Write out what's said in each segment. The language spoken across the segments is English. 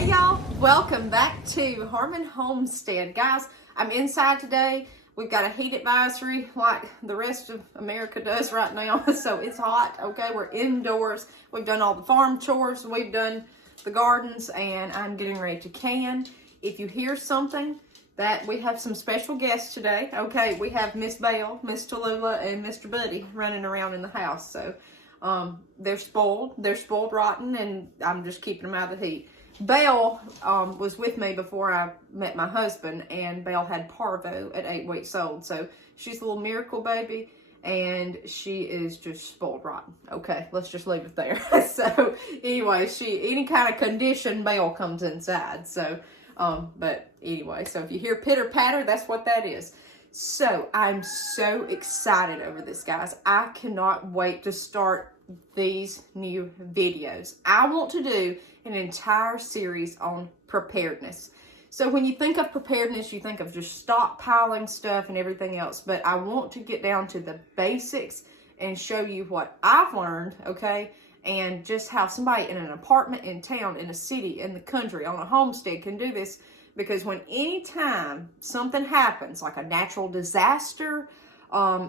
Hey y'all, welcome back to Harmon Homestead. Guys, I'm inside today. We've got a heat advisory like the rest of America does right now, so it's hot, okay? We're indoors. We've done all the farm chores, we've done the gardens, and I'm getting ready to can. If you hear something, that we have some special guests today, okay? We have Miss Belle, Miss Tallulah, and Mr. Buddy running around in the house, so they're spoiled rotten, and I'm just keeping them out of the heat. Belle was with me before I met my husband, and Belle had parvo at 8 weeks old. So she's a little miracle baby, and she is just spoiled rotten. Okay, let's just leave it there. So anyway, any kind of condition, Belle comes inside. So, but anyway, so if you hear pitter patter, that's what that is. So I'm so excited over this, guys. I cannot wait to start these new videos. I want to do an entire series on preparedness. So when you think of preparedness, you think of just stockpiling stuff and everything else, but I want to get down to the basics and show you what I've learned, okay, and just how somebody in an apartment in town, in a city, in the country, on a homestead can do this. Because when anytime something happens, like a natural disaster,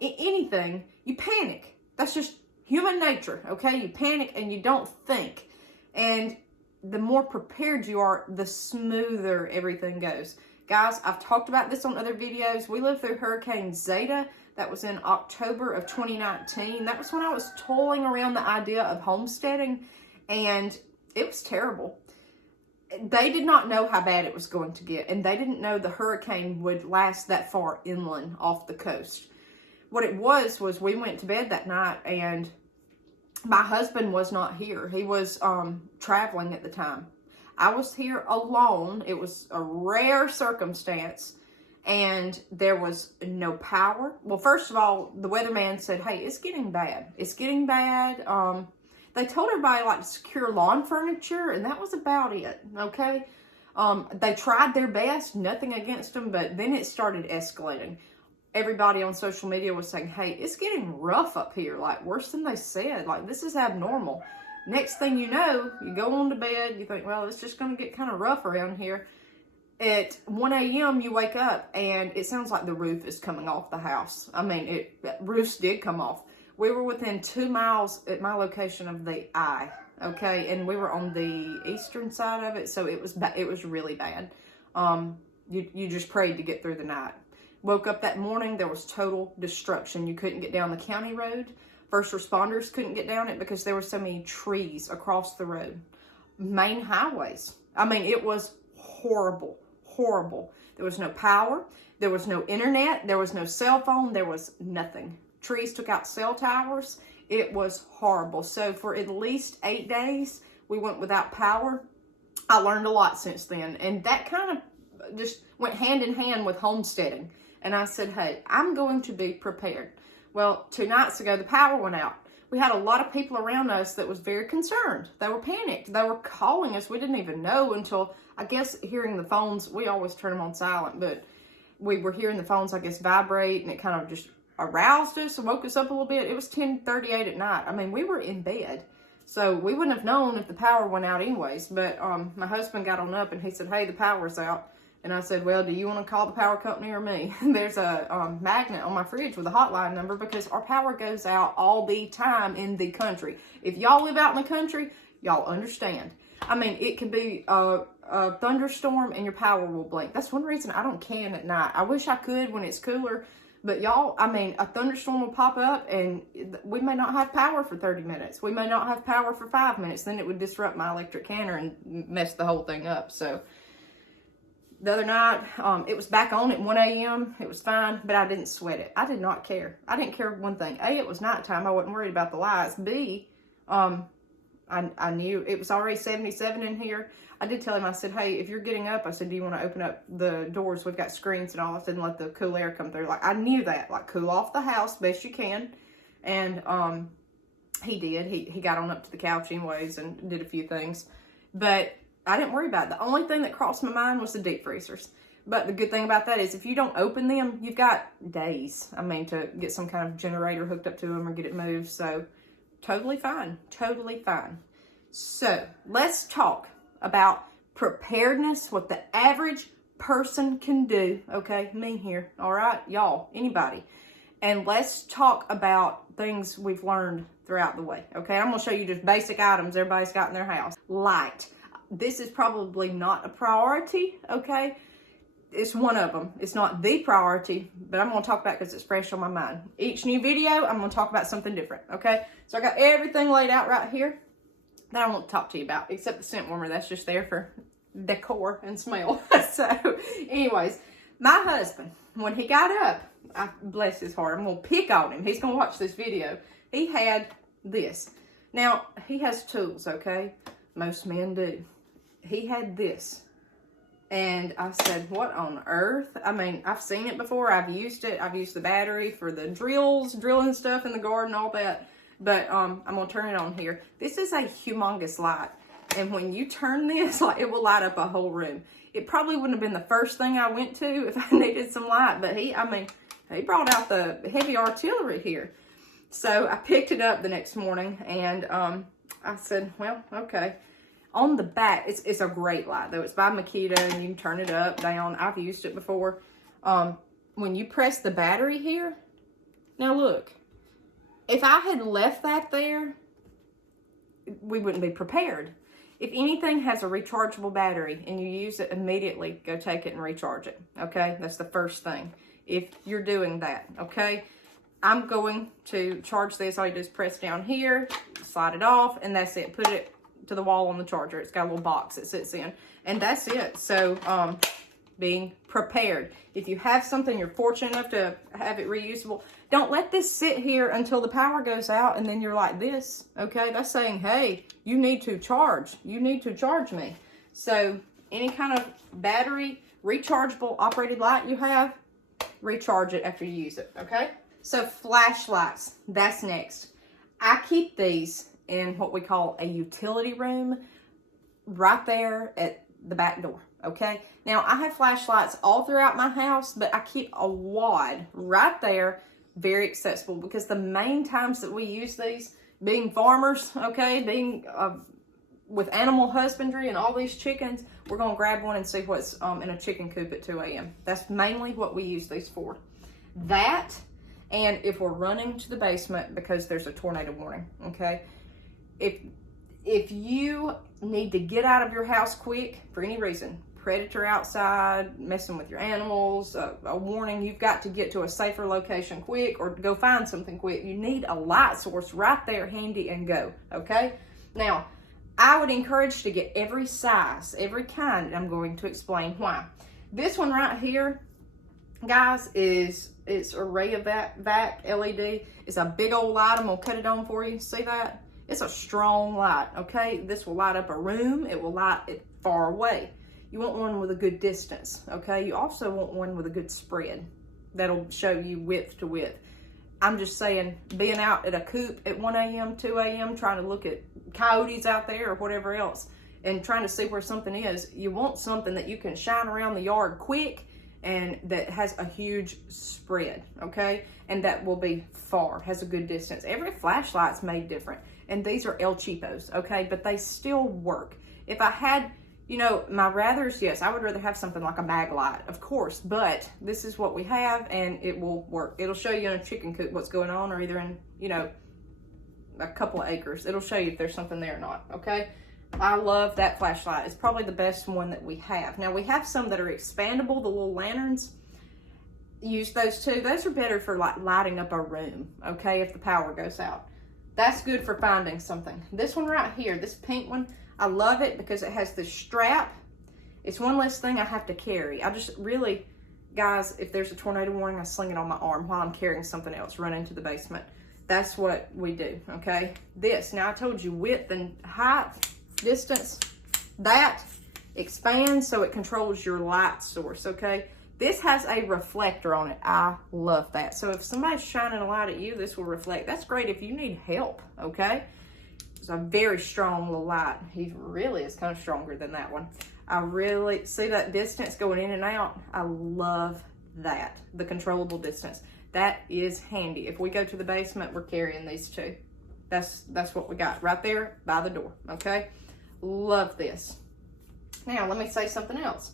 anything, you panic. That's just human nature, okay? You panic and you don't think. And the more prepared you are, the smoother everything goes. Guys, I've talked about this on other videos. We lived through Hurricane Zeta. That was in October of 2019. That was when I was toiling around the idea of homesteading, and it was terrible. They did not know how bad it was going to get, and they didn't know the hurricane would last that far inland off the coast. What it was we went to bed that night, and my husband was not here. He was traveling at the time. I was here alone. It was a rare circumstance, and there was no power. Well, first of all, the weatherman said, hey, it's getting bad. It's getting bad. They told everybody like to secure lawn furniture, and that was about it, okay? They tried their best, nothing against them, but then it started escalating. Everybody on social media was saying, hey, it's getting rough up here, like worse than they said, like this is abnormal. Next thing you know, you go on to bed, you think, well, it's just going to get kind of rough around here. At 1 a.m. you wake up and it sounds like the roof is coming off the house. I mean, roofs did come off. We were within 2 miles at my location of the eye, okay? And we were on the eastern side of it, so it was really bad. You just prayed to get through the night. Woke up that morning, there was total destruction. You couldn't get down the county road. First responders couldn't get down it because there were so many trees across the road. Main highways. I mean, it was horrible, horrible. There was no power. There was no internet. There was no cell phone. There was nothing. Trees took out cell towers. It was horrible. So for at least 8 days, we went without power. I learned a lot since then. And that kind of just went hand in hand with homesteading. And I said, hey, I'm going to be prepared. Well, 2 nights ago, the power went out. We had a lot of people around us that was very concerned. They were panicked. They were calling us. We didn't even know until, I guess, hearing the phones. We always turn them on silent, but we were hearing the phones, I guess, vibrate, and it kind of just aroused us and woke us up a little bit. It was 10:38 at night. I mean, we were in bed, so we wouldn't have known if the power went out anyways. But my husband got on up and he said, hey, the power's out. And I said, well, do you want to call the power company or me? There's a magnet on my fridge with a hotline number because our power goes out all the time in the country. If y'all live out in the country, y'all understand. I mean, it could be a thunderstorm and your power will blink. That's one reason I don't can at night. I wish I could when it's cooler. But y'all, I mean, a thunderstorm will pop up and we may not have power for 30 minutes. We may not have power for 5 minutes. Then it would disrupt my electric canner and mess the whole thing up. So the other night, it was back on at 1 a.m. It was fine, but I didn't sweat it. I did not care. I didn't care one thing. A, it was nighttime. I wasn't worried about the lights. B, I knew it was already 77 in here. I did tell him, I said, hey, if you're getting up, I said, do you want to open up the doors? We've got screens and all. I said, and let the cool air come through. Like, I knew that. Like, cool off the house best you can. And he did. He got on up to the couch anyways and did a few things. But I didn't worry about it. The only thing that crossed my mind was the deep freezers. But the good thing about that is if you don't open them, you've got days, I mean, to get some kind of generator hooked up to them or get it moved. So totally fine. Totally fine. So let's talk about preparedness, what the average person can do, okay? Me here, all right? Y'all, anybody. And let's talk about things we've learned throughout the way, okay? I'm gonna show you just basic items everybody's got in their house. Light. This is probably not a priority, okay? It's one of them. It's not the priority, but I'm going to talk about it because it's fresh on my mind. Each new video, I'm going to talk about something different, okay? So I got everything laid out right here that I want to talk to you about, except the scent warmer. That's just there for decor and smell. So, anyways, my husband, when he got up, bless his heart, I'm going to pick on him. He's going to watch this video. He had this. Now, he has tools, okay? Most men do. He had this. And I said, what on earth? I mean, I've seen it before. I've used it. I've used the battery for the drilling stuff in the garden, all that. But I'm going to turn it on here. This is a humongous light. And when you turn this, like, it will light up a whole room. It probably wouldn't have been the first thing I went to if I needed some light. But he brought out the heavy artillery here. So I picked it up the next morning. And I said, well, okay. On the back, it's a great light, though. It's by Makita, and you can turn it up, down. I've used it before. When you press the battery here, now look, if I had left that there, we wouldn't be prepared. If anything has a rechargeable battery and you use it immediately, go take it and recharge it, okay? That's the first thing, if you're doing that, okay? I'm going to charge this. All you do is press down here, slide it off, and that's it. Put it to the wall on the charger. It's got a little box it sits in, and that's it. So being prepared. If you have something, you're fortunate enough to have it reusable, don't let this sit here until the power goes out and then you're like this, okay? That's saying, hey, you need to charge me. So any kind of battery rechargeable operated light you have, recharge it after you use it, okay? So flashlights, that's next. I keep these in what we call a utility room right there at the back door, okay? Now, I have flashlights all throughout my house, but I keep a wad right there, very accessible, because the main times that we use these, being farmers, okay, being with animal husbandry and all these chickens, we're going to grab one and see what's in a chicken coop at 2 a.m. That's mainly what we use these for. That, and if we're running to the basement because there's a tornado warning, okay? If you need to get out of your house quick for any reason, predator outside, messing with your animals, a warning, you've got to get to a safer location quick or go find something quick, you need a light source right there handy and go, okay? Now, I would encourage to get every size, every kind, and I'm going to explain why. This one right here, guys, it's a Ray of Vac LED. It's a big old light. I'm going to cut it on for you. See that? It's a strong light, okay? This will light up a room. It will light it far away. You want one with a good distance, okay? You also want one with a good spread. That'll show you width to width. I'm just saying, being out at a coop at 1 a.m., 2 a.m., trying to look at coyotes out there or whatever else, and trying to see where something is, you want something that you can shine around the yard quick and that has a huge spread, okay? And that will be far, has a good distance. Every flashlight's made different, and these are El Cheapos, okay? But they still work. If I had, you know, my rathers, yes, I would rather have something like a bag light, of course, but this is what we have, and it will work. It'll show you in a chicken coop what's going on, or either in, you know, a couple of acres. It'll show you if there's something there or not, okay? I love that flashlight. It's probably the best one that we have. Now, we have some that are expandable, the little lanterns. Use those too. Those are better for like lighting up a room, okay, if the power goes out. That's good for finding something. This one right here, this pink one, I love it because it has this strap. It's one less thing I have to carry. I just really, guys, if there's a tornado warning, I sling it on my arm while I'm carrying something else, run into the basement. That's what we do, okay? This, now I told you width and height, distance, that expands so it controls your light source, okay? This has a reflector on it. I love that. So if somebody's shining a light at you, this will reflect. That's great if you need help, okay? It's a very strong little light. He really is kind of stronger than that one. I really see that distance going in and out. I love that, the controllable distance. That is handy. If we go to the basement, we're carrying these two. That's what we got right there by the door, okay? Love this. Now, let me say something else.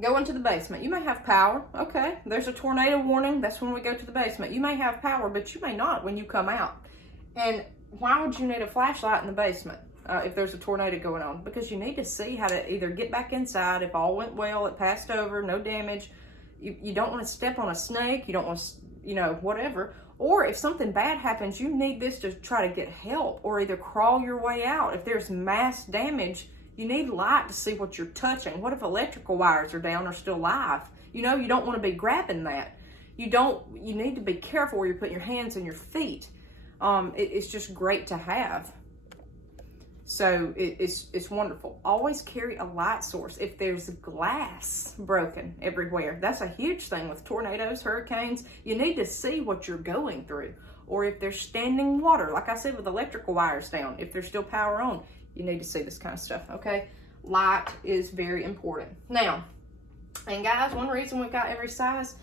Go into the basement. You may have power. Okay, there's a tornado warning. That's when we go to the basement. You may have power, but you may not when you come out. And why would you need a flashlight in the basement if there's a tornado going on? Because you need to see how to either get back inside. If all went well, it passed over, no damage. You don't want to step on a snake. You don't want to, whatever. Or if something bad happens, you need this to try to get help or either crawl your way out. If there's mass damage, you need light to see what you're touching. What if electrical wires are down or still live? You don't want to be grabbing that. You need to be careful where you're putting your hands and your feet. It's just great to have. So it's wonderful. Always carry a light source. If there's glass broken everywhere, that's a huge thing with tornadoes, hurricanes. You need to see what you're going through. Or if there's standing water, like I said, with electrical wires down, if there's still power on, you need to see this kind of stuff, okay? Light is very important. Now, and guys, one reason we've got every size,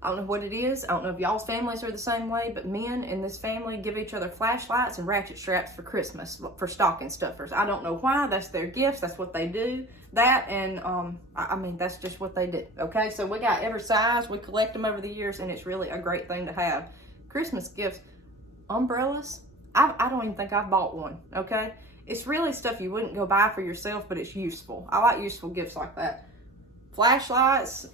I don't know what it is. I don't know if y'all's families are the same way, but men in this family give each other flashlights and ratchet straps for Christmas, for stocking stuffers. I don't know why. That's their gifts. That's what they do. That and, that's just what they do, okay? So we got every size. We collect them over the years, and it's really a great thing to have. Christmas gifts, umbrellas, I don't even think I've bought one, okay? It's really stuff you wouldn't go buy for yourself, but it's useful. I like useful gifts like that. Flashlights,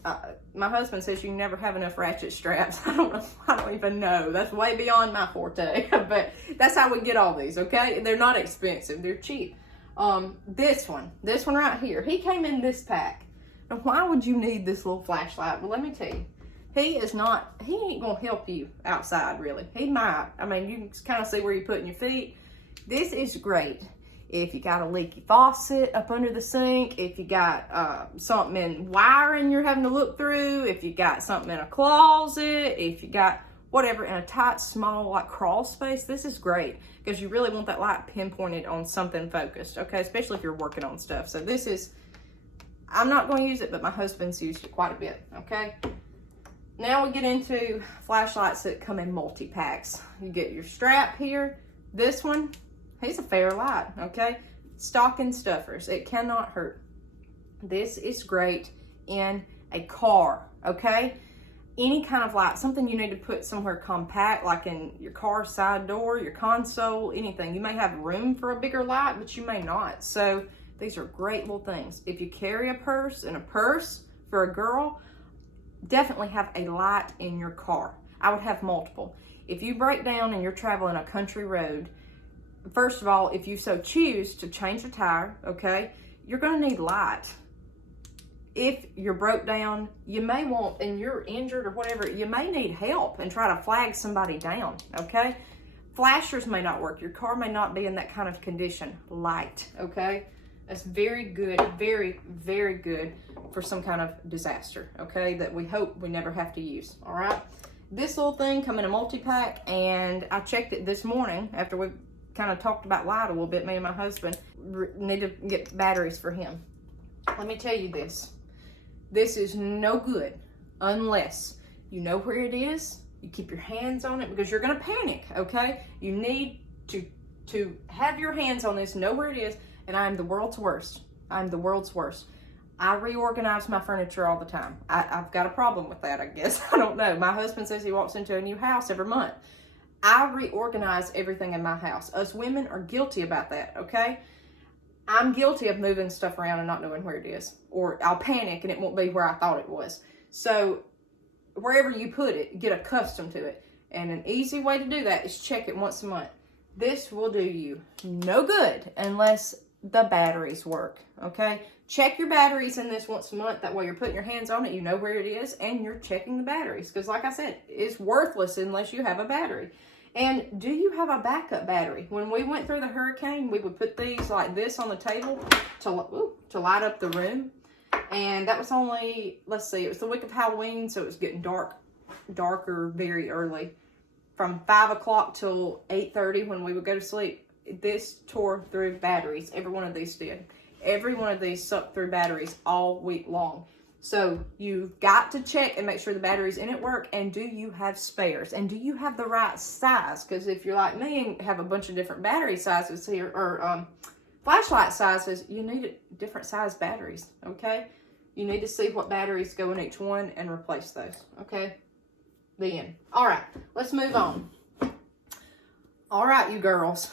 my husband says you never have enough ratchet straps. I don't even know. That's way beyond my forte, but that's how we get all these, okay? They're not expensive, they're cheap. This one right here, he came in this pack. Now, why would you need this little flashlight? Well, let me tell you, he ain't gonna help you outside, really. He might. I mean, you can kind of see where you're putting your feet. This is great if you got a leaky faucet up under the sink, if you got something in wiring you're having to look through, if you got something in a closet, if you got whatever in a tight, small, like crawl space. This is great because you really want that light pinpointed on something focused, okay? Especially if you're working on stuff. So this is, I'm not going to use it, but my husband's used it quite a bit, okay? Now we get into flashlights that come in multi-packs. You get your strap here. This one, he's a fair light, okay? Stocking stuffers, it cannot hurt. This is great in a car, okay? Any kind of light, something you need to put somewhere compact, like in your car side door, your console, anything. You may have room for a bigger light, but you may not. So these are great little things. If you carry a purse, and a purse for a girl, definitely have a light in your car. I would have multiple. If you break down and you're traveling a country road, first of all, if you so choose to change a tire, okay, you're going to need light. If you're broke down, you may want, and you're injured or whatever, you may need help and try to flag somebody down, okay? Flashers may not work. Your car may not be in that kind of condition. Light, okay? That's very good, very, very good for some kind of disaster, okay, that we hope we never have to use, all right? This little thing come in a multi-pack, and I checked it this morning after we kind of talked about light a little bit, me and my husband. Need to get batteries for him. Let me tell you this. This is no good unless you know where it is, you keep your hands on it, because you're going to panic, okay? You need to have your hands on this, know where it is, and I am the world's worst. I'm the world's worst. I reorganize my furniture all the time. I've got a problem with that, I guess. I don't know. My husband says he walks into a new house every month. I reorganize everything in my house. Us women are guilty about that, okay? I'm guilty of moving stuff around and not knowing where it is. Or I'll panic and it won't be where I thought it was. So wherever you put it, get accustomed to it. And an easy way to do that is check it once a month. This will do you no good unless the batteries work, okay? Check your batteries in this once a month. That way you're putting your hands on it, you know where it is, and you're checking the batteries. Because like I said, it's worthless unless you have a battery. And do you have a backup battery? When we went through the hurricane, we would put these like this on the table to light up the room. And that was only, let's see, it was the week of Halloween, so it was getting darker very early. From 5 o'clock till 8:30 when we would go to sleep. This tore through batteries. Every one of these did. Every one of these sucked through batteries all week long. So you've got to check and make sure the batteries in it work. And do you have spares? And do you have the right size? Because if you're like me and have a bunch of different battery sizes here, or Flashlight sizes, you need different size batteries, okay? You need to see what batteries go in each one and replace those, okay? The end. All right, let's move on. All right, you girls.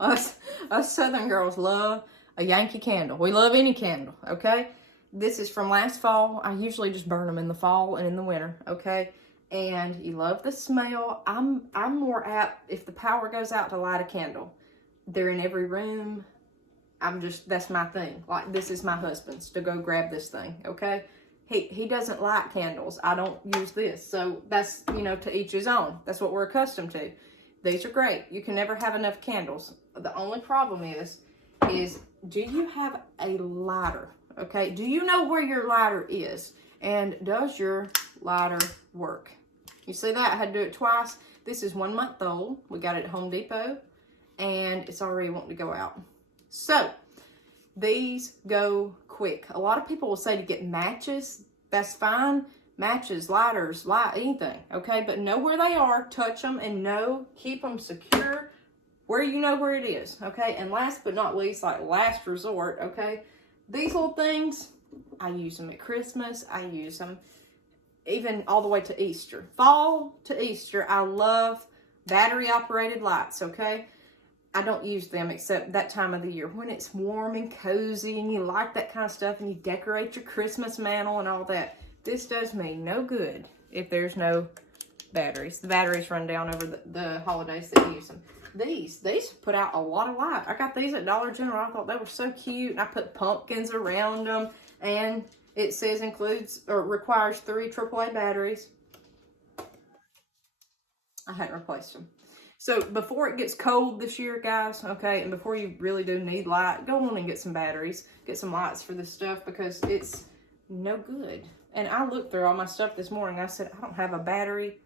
us Southern girls love a Yankee candle. We love any candle, okay? This is from last fall. I usually just burn them in the fall and in the winter, okay? And you love the smell. I'm more apt, if the power goes out, to light a candle. They're in every room. That's my thing. Like, this is my husband's, to go grab this thing, okay? He doesn't like candles. I don't use this. So that's, you know, to each his own. That's what we're accustomed to. These are great. You can never have enough candles. The only problem is do you have a lighter, okay? Do you know where your lighter is? And does your lighter work? You see that? I had to do it twice. This is 1 month old. We got it at Home Depot, and it's already wanting to go out. So these go quick. A lot of people will say to get matches. That's fine. Matches, lighters, anything, okay? But know where they are, touch them, and keep them secure where you know where it is, okay? And last but not least, like last resort, okay? These little things, I use them at Christmas. I use them even all the way to Easter. Fall to Easter, I love battery-operated lights, okay? I don't use them except that time of the year when it's warm and cozy and you like that kind of stuff and you decorate your Christmas mantle and all that. This does me no good if there's no batteries. The batteries run down over the holidays that you use them. These put out a lot of light. I got these at Dollar General. I thought they were so cute. And I put pumpkins around them. And it says requires 3 AAA batteries. I hadn't replaced them. So before it gets cold this year, guys, okay, and before you really do need light, go on and get some batteries. Get some lights for this stuff because it's no good. And I looked through all my stuff this morning. I said, I don't have a battery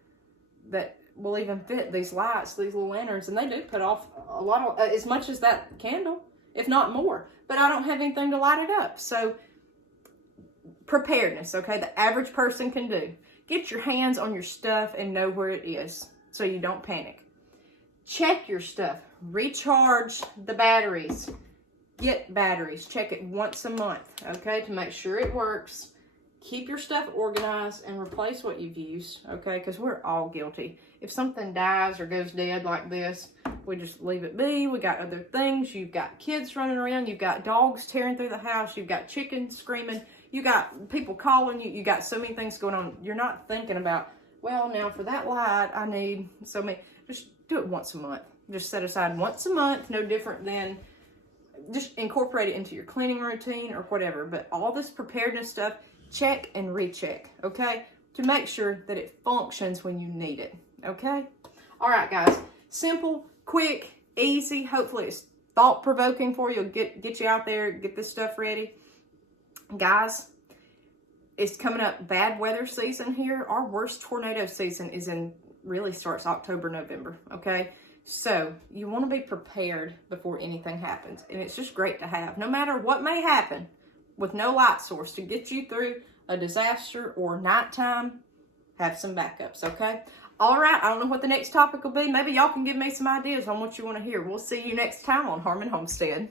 that will even fit these lights, these little lanterns. And they do put off a lot of, as much as that candle, if not more. But I don't have anything to light it up. So preparedness, okay, the average person can do. Get your hands on your stuff and know where it is so you don't panic. Check your stuff. Recharge the batteries. Get batteries. Check it once a month, okay, to make sure it works. Keep your stuff organized and replace what you've used, okay, because we're all guilty. If something dies or goes dead like this, we just leave it be. We got other things. You've got kids running around. You've got dogs tearing through the house. You've got chickens screaming. You got people calling you. You got so many things going on. You're not thinking about, well, now for that light, I need so many. Just do it once a month. Just set aside once a month, no different than just incorporate it into your cleaning routine or whatever. But all this preparedness stuff, check and recheck, okay? To make sure that it functions when you need it, okay? All right, guys. Simple, quick, easy. Hopefully it's thought-provoking for you. Get you out there, get this stuff ready. Guys, it's coming up bad weather season here. Our worst tornado season really starts October, November, okay? So you want to be prepared before anything happens. And it's just great to have, no matter what may happen, with no light source to get you through a disaster or nighttime, have some backups, okay? All right, I don't know what the next topic will be. Maybe y'all can give me some ideas on what you want to hear. We'll see you next time on Harmon Homestead.